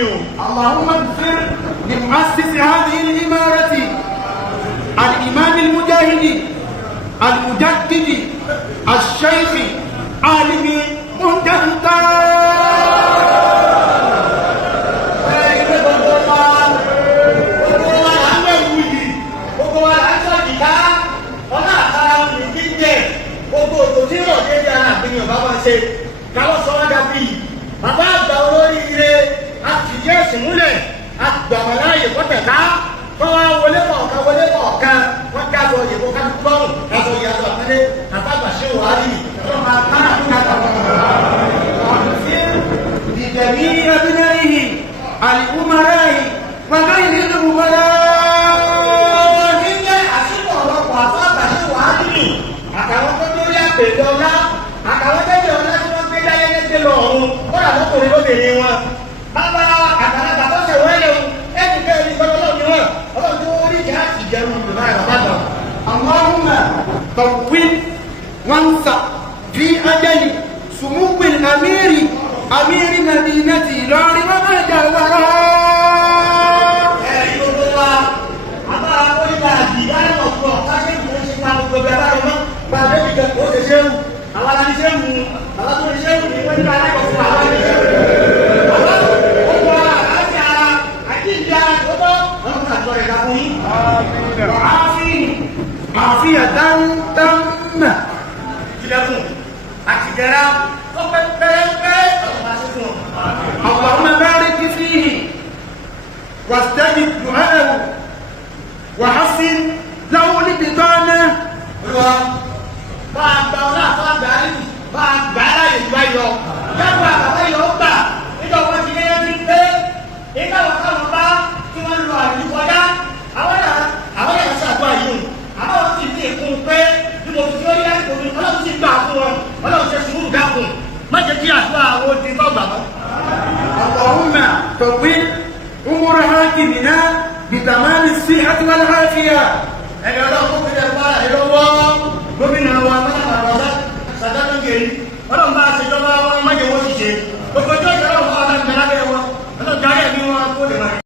اللهم اغفر لمؤسس هذه الإمارة الإمام المجاهد المجدد الشيخ عالم منتهى Kalau seorang Nabi, maka jauh ire, àtijọ́ ìsìnmúlẹ̀, àgbàmọ̀láyè pọ́tẹ̀ká, kọ́wá wọlé kọ̀ọ̀kan, wọ́n dábọ̀ ìyẹ̀bọ̀ ká gbọ́rùn, dábọ̀ ìyàtọ̀ àpẹẹrẹ, àtàgbà ṣe wà rí, wọ́n máa kára fún kàtàkùn. لجميع أبنائه الأمراء وغير الأمراء. Níjẹ́ àsìkò ọ̀rọ̀pọ̀ àtàgbà ṣe wà rí, àtàwọn tó lórí àpèjọ ọlá, àtàwọn tẹ́jọ ọlá tí wọ́n gbé dáyé lẹ́gbẹ̀ẹ́ lọ́rùn, kọ́lá lọ́kùnrin lóbìnrin wọn. Bàbá àgbàlagbà tó ṣe wẹ́lẹ̀ o, ẹni bẹ́ẹ̀ ni gbọ́dọ̀ ní wọn, ọlọ́run tó rí ìjà àti ìjẹun ìgbìmọ̀ àgbàlagbà. اللهم طول وانصع في أجل سمو الأمير أمير مدينة لار وما جاورها. Ẹ̀yin gbogbo wa, àbá onígbà àdìyá ọ̀pọ̀ káṣíkù ó ṣe pa gbogbo ẹ̀bá rẹ̀ mọ́, bá a bẹ́ẹ̀ kẹ́ ó ṣe ṣéwù, àwọn aláàbí ṣéwù, àwọn tó ṣe ṣéwù ní wọ́n ní aláìkọ̀ fún àwọn aláàbí ṣéwù. عافية تامة. اللهم بارك فيه واستجب دعاءه وحسن له البطانة. اللهم طول عمر حاكمنا بتمام الصحة والعافية.